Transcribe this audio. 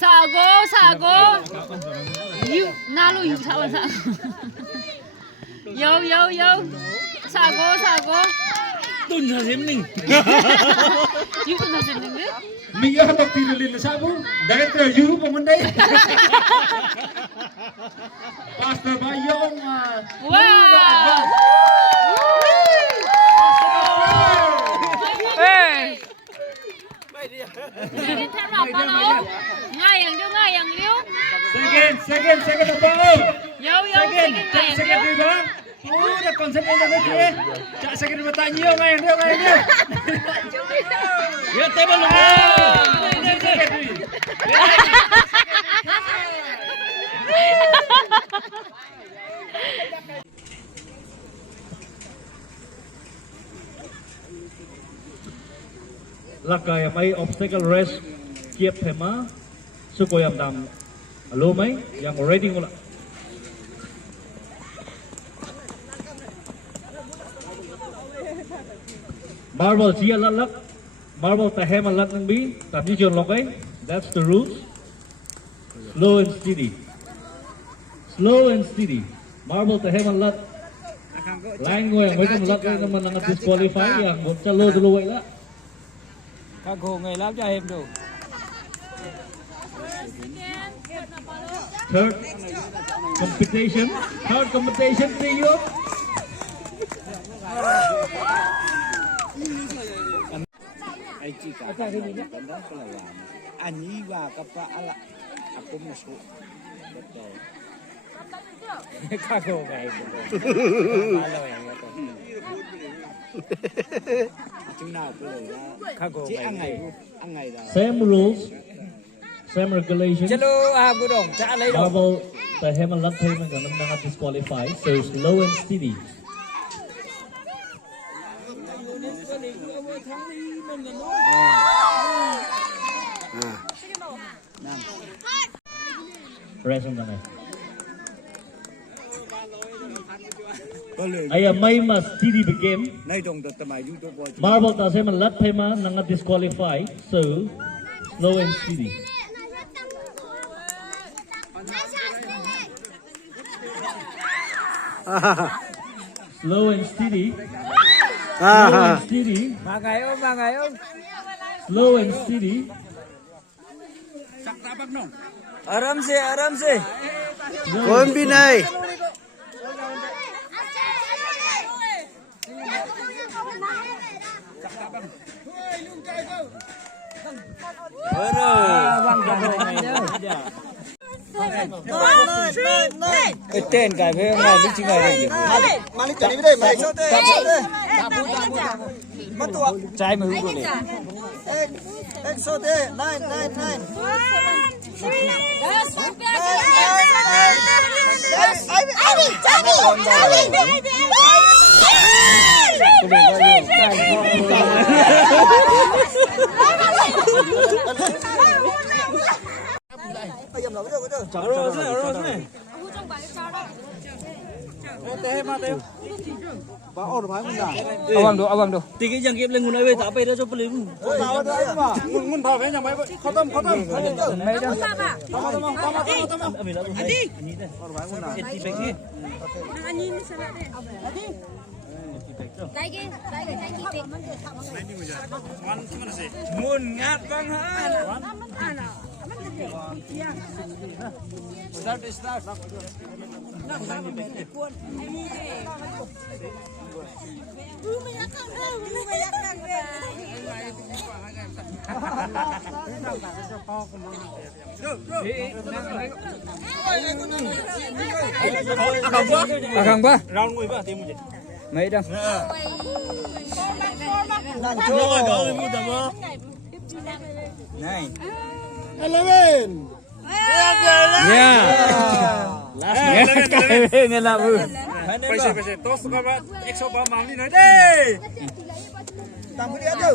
Sago. You nalu you sago. Yo. Sago. Tun sa simning. You tun sa simning ni? Mia hendak tirilin sabu. Director you pemandai. Pastor Bayong. Wow. Hey. Ngay yang liu. Second apa? Yo. Second di bawah. Udah konsep yang dah tu. Cak second bertanya ngay dia. Ya table lu. Lakai mai obstacle race kiep thema sukoyam dam alo mai yang ready ngula marble chia lak marble ta hem lak nang bi tam ji jon lokai. That's the rules. Slow and steady marble ta hem lak lain ngoi mai tam lak nang man nang disqualify yang một chalo dulu vậy lah. Các cô ngày lắm cho em đủ. Third competition to you. Ai chỉ cả cái gì đó cái là làm anh ấy và các bạn là aku masuk betul. Các cô ngày malu yang kata. Chúng nào cũng là Các cô chỉ ăn ngày là Same rules, same regulations. Chalo aku dong, cak lấy dong. Marble ta hem lak payment kan nang disqualify. So slow and steady. Rest on này. Ayah mai mas steady begame. nay trong tờ máy YouTube Marble ta xem lát thay mà nang disqualify. So slow and steady. Slow and steady. Mangai om. Slow and steady. Aram se. Kau binai. Tên cái với ngày đi chơi ngày Malik tadi bide, Malik sote. Trái mà hút đi. Sote, nine. Awang do. thì cái giang lên nguồn ấy về tạo về đó cho believe nguồn thảo về nhà máy khó tâm Mấy đó. nguồn ngát vang ha start Akang ba? round người ba tìm gì Mấy đó. rồi đó mua tầm không Này. Eleven. Yeah. Nghe là vui. phải toss các bạn exo ba mám đi nói đi Tamu dia tu.